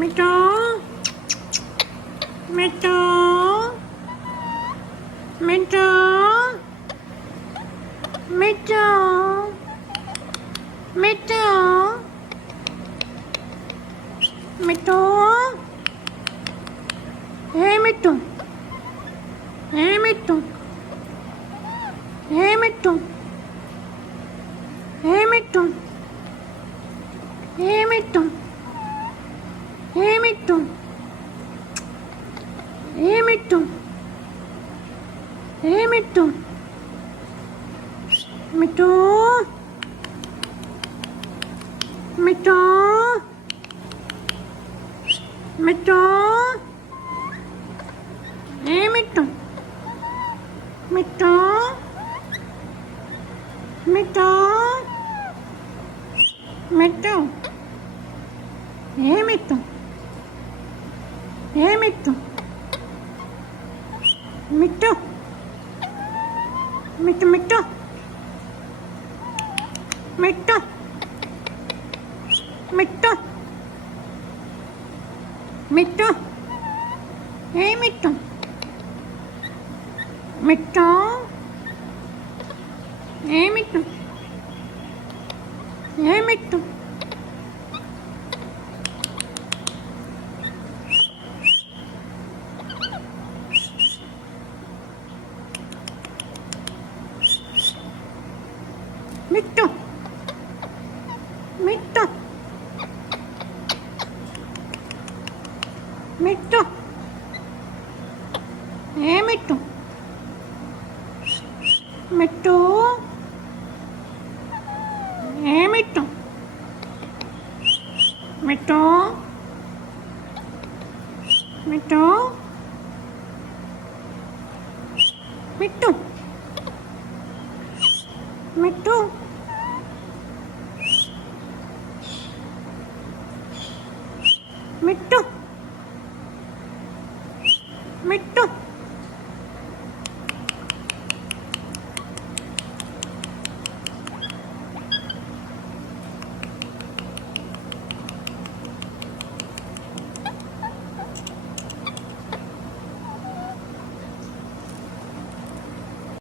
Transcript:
मिट्टू मिट्टू मिट्टू मिट्टू मिट्टू मिट्टू हे मिट्टू हे मिट्टू हे मिट्टू हे मिट्टू हे मिट्टू हे मिट्टू हे मिट्टू हे मिट्टू मिट्टू मिट्टू मिट्टू हे मिट्टू मिट्टू मिट्टू मिट्टू हे मिट्टू हे मिट्टू मिट्टू मिट्टू मिट्टू मिट्टू मिट्टू मिट्टू हे मिट्टू मिट्टू हे मिट्टू हे मिट्टू मिट्टू मिट्टू मिट्टू हे मिट्टू मिट्टू हे मिट्टू मिट्टू मिट्टू मिट्टू मिट्टू मिट्टू मिट्टू